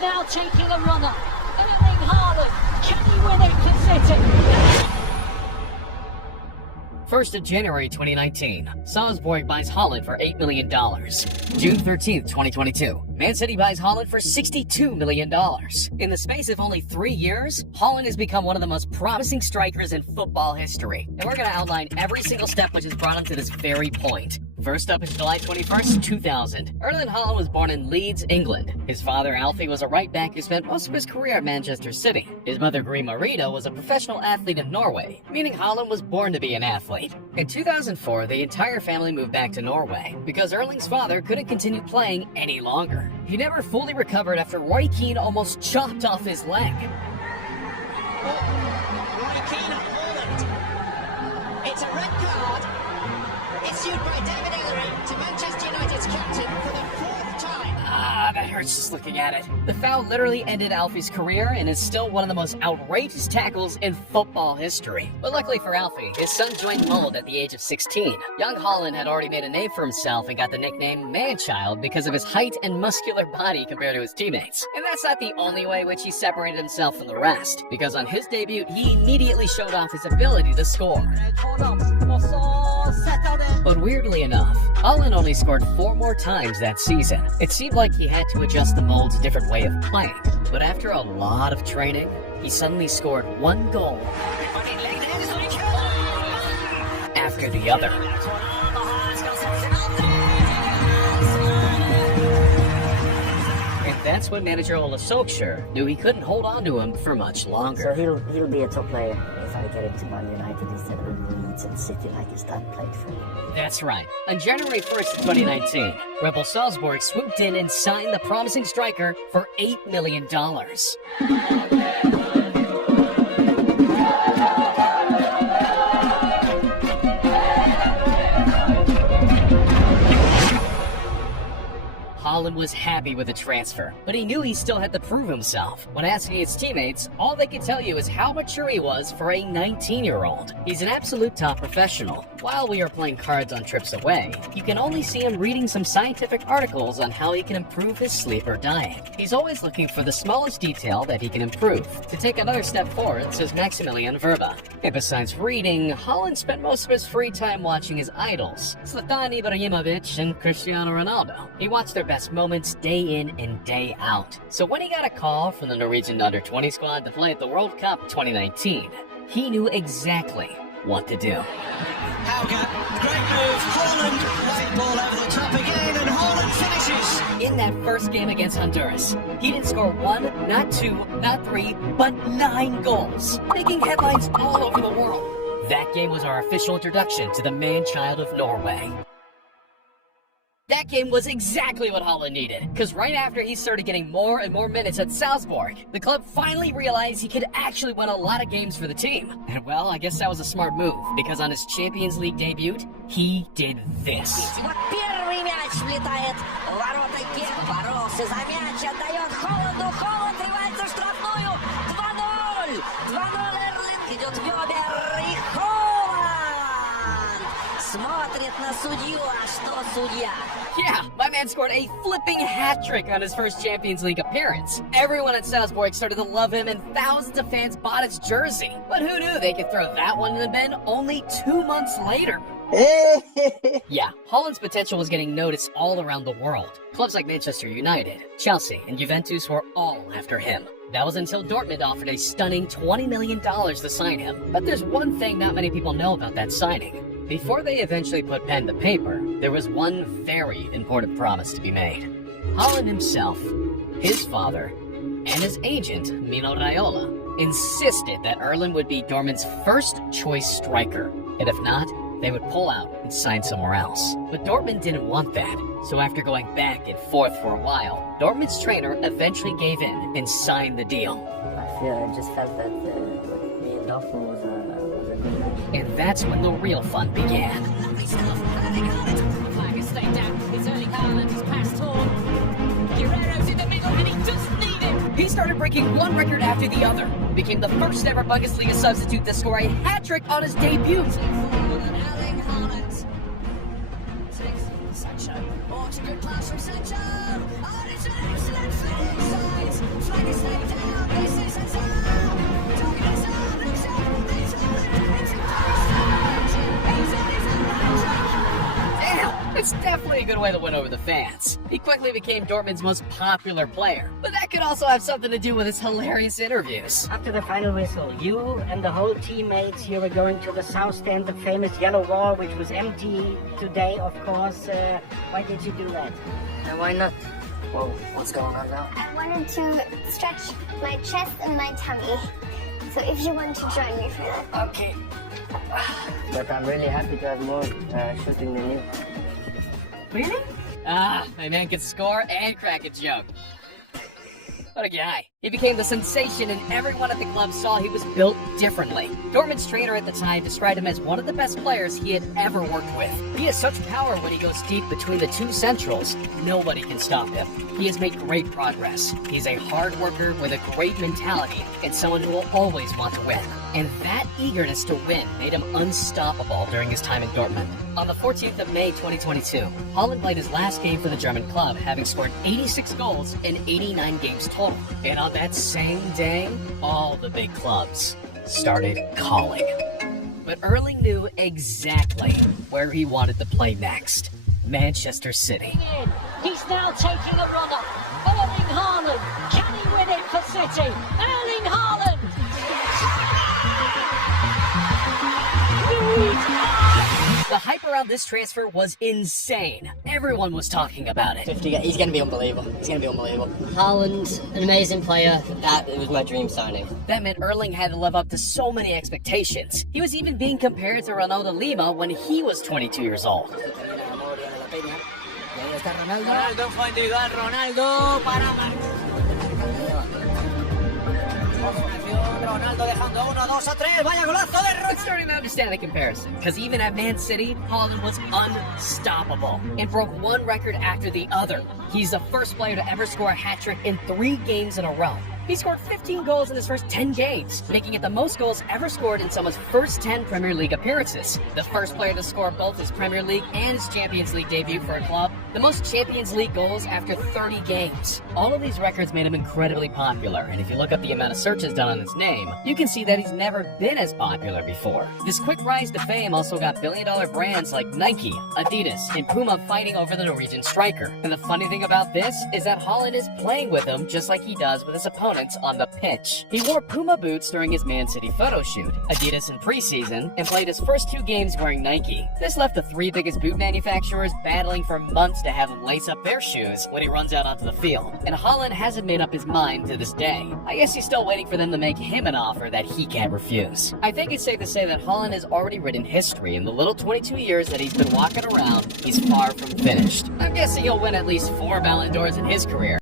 now taking a runner. Erling Haaland, can he win it for City? 1st of January 2019, Salzburg buys Haaland for $8 million. June 13th, 2022, Man City buys Haaland for $62 million. In the space of only 3 years, Haaland has become one of the most promising strikers in football history. And we're going to outline every single step which has brought him to this very point. First up is July 21st, 2000. Erling Haaland was born in Leeds, England. His father, Alfie, was a right back who spent most of his career at Manchester City. His mother, Marita, was a professional athlete in Norway, meaning Haaland was born to be an athlete. In 2004, the entire family moved back to Norway because Erling's father couldn't continue playing any longer. He never fully recovered after Roy Keane almost chopped off his leg. Roy Keane on Haaland. It's a red card. Issued by David Ellery to Manchester United's captain for the 4th time. That hurts just looking at it. The foul literally ended Alfie's career and is still one of the most outrageous tackles in football history. But luckily for Alfie, his son joined Mold at the age of 16. Young Haaland had already made a name for himself and got the nickname Man-Child because of his height and muscular body compared to his teammates. And that's not the only way which he separated himself from the rest, because on his debut, he immediately showed off his ability to score. But weirdly enough, Haaland only scored 4 more times that season. It seemed like he had to adjust the Mold's different way of playing. But after a lot of training, he suddenly scored 1 goal after the other. And that's when manager Ola Solskjaer knew he couldn't hold on to him for much longer. So he'll be a top player if I get him to Man United instead of Leeds and City like his dad played for. That's right. On January 1st, 2019, Rebel Salzburg swooped in and signed the promising striker for $8 million. Haaland was happy with the transfer, but he knew he still had to prove himself. When asking his teammates, all they could tell you is how mature he was for a 19-year-old. He's an absolute top professional. While we are playing cards on trips away, you can only see him reading some scientific articles on how he can improve his sleep or diet. He's always looking for the smallest detail that he can improve. To take another step forward, says Maximilian Verba. And besides reading, Haaland spent most of his free time watching his idols, Zlatan Ibrahimovic and Cristiano Ronaldo. He watched their best moments day in and day out. So when he got a call from the Norwegian under-20 squad to play at the World Cup 2019, he knew exactly what to do. Hauger, great move, Haaland, white ball over the top again, and Haaland finishes. In that first game against Honduras, he didn't score 1, not 2, not 3, but 9 goals, making headlines all over the world. That game was our official introduction to the man-child of Norway. That game was exactly what Haaland needed, because right after he started getting more and more minutes at Salzburg, the club finally realized he could actually win a lot of games for the team. And well, I guess that was a smart move, because on his Champions League debut, he did this. Первый мяч влетает в ворота Гек, боролся за мяч, отдает Холланду, Холланд врывается в штрафную, 2-0, 2-0, Эрлинг идет Вёбер и Холланд смотрит на судью, а что судья? Yeah, my man scored a flipping hat-trick on his first Champions League appearance. Everyone at Salzburg started to love him and thousands of fans bought his jersey. But who knew they could throw that one in the bin only 2 months later? Yeah, Haaland's potential was getting noticed all around the world. Clubs like Manchester United, Chelsea, and Juventus were all after him. That was until Dortmund offered a stunning $20 million to sign him. But there's one thing not many people know about that signing. Before they eventually put pen to paper, there was one very important promise to be made. Haaland himself, his father, and his agent, Mino Raiola, insisted that Erling would be Dortmund's first choice striker, and if not, they would pull out and sign somewhere else. But Dortmund didn't want that, so after going back and forth for a while, Dortmund's trainer eventually gave in and signed the deal. I just felt that me and Dortmund was a good match. And that's when the real fun began. Lovely stuff. Erling Haaland. The flag has stayed down. It's Erling Haaland. His pass torn. Guerrero's in the middle and he doesn't need it. He started breaking one record after the other. Became the first ever Bundesliga substitute to score a hat-trick on his debut. Erling Haaland takes Sancho. Oh, it's a good pass from Sancho. Oh, it's an excellent finish. good way to win over the fans. He quickly became Dortmund's most popular player, but that could also have something to do with his hilarious interviews. After the final whistle, you and the whole teammates, you were going to the south stand, the famous yellow wall, which was empty today, of course. Why did you do that? And why not? Well, what's going on now? I wanted to stretch my chest and my tummy. So if you want to join me for that. Okay. But I'm really happy to have more shooting than you. Really? Ah, my man could score and crack a joke. What a guy. He became the sensation and everyone at the club saw he was built differently. Dortmund's trainer at the time described him as one of the best players he had ever worked with. He has such power when he goes deep between the two centrals. Nobody can stop him. He has made great progress. He's a hard worker with a great mentality and someone who will always want to win. And that eagerness to win made him unstoppable during his time in Dortmund. On the 14th of May 2022, Haaland played his last game for the German club, having scored 86 goals in 89 games total. And on that same day, all the big clubs started calling. But Erling knew exactly where he wanted to play next. Manchester City. He's now taking a run up. Erling Haaland. Can he win it for City? Erling Haaland. The hype around this transfer was insane. Everyone was talking about it. He's going to be unbelievable. He's going to be unbelievable. Haaland's an amazing player. It was my dream signing. That meant Erling had to live up to so many expectations. He was even being compared to Ronaldo Lima when he was 22 years old. Ronaldo fue individual. Ronaldo para Ronaldo dejando 1, 2, 3. Vaya golazo de I'm starting to understand the comparison, because even at Man City, Haaland was unstoppable and broke one record after the other. He's the first player to ever score a hat-trick in 3 games in a row. He scored 15 goals in his first 10 games, making it the most goals ever scored in someone's first 10 Premier League appearances. The first player to score both his Premier League and his Champions League debut for a club. The most Champions League goals after 30 games. All of these records made him incredibly popular, and if you look up the amount of searches done on his name, you can see that he's never been as popular before. This quick rise to fame also got billion-dollar brands like Nike, Adidas, and Puma fighting over the Norwegian striker. And the funny thing about this is that Haaland is playing with him just like he does with his opponents on the pitch. He wore Puma boots during his Man City photo shoot, Adidas in preseason, and played his first 2 games wearing Nike. This left the 3 biggest boot manufacturers battling for months to have him lace up their shoes when he runs out onto the field. And Haaland hasn't made up his mind to this day. I guess he's still waiting for them to make him an offer that he can't refuse. I think it's safe to say that Haaland has already written history in the little 22 years that he's been walking around. He's far from finished. I'm guessing he'll win at least 4 Ballon d'Ors in his career.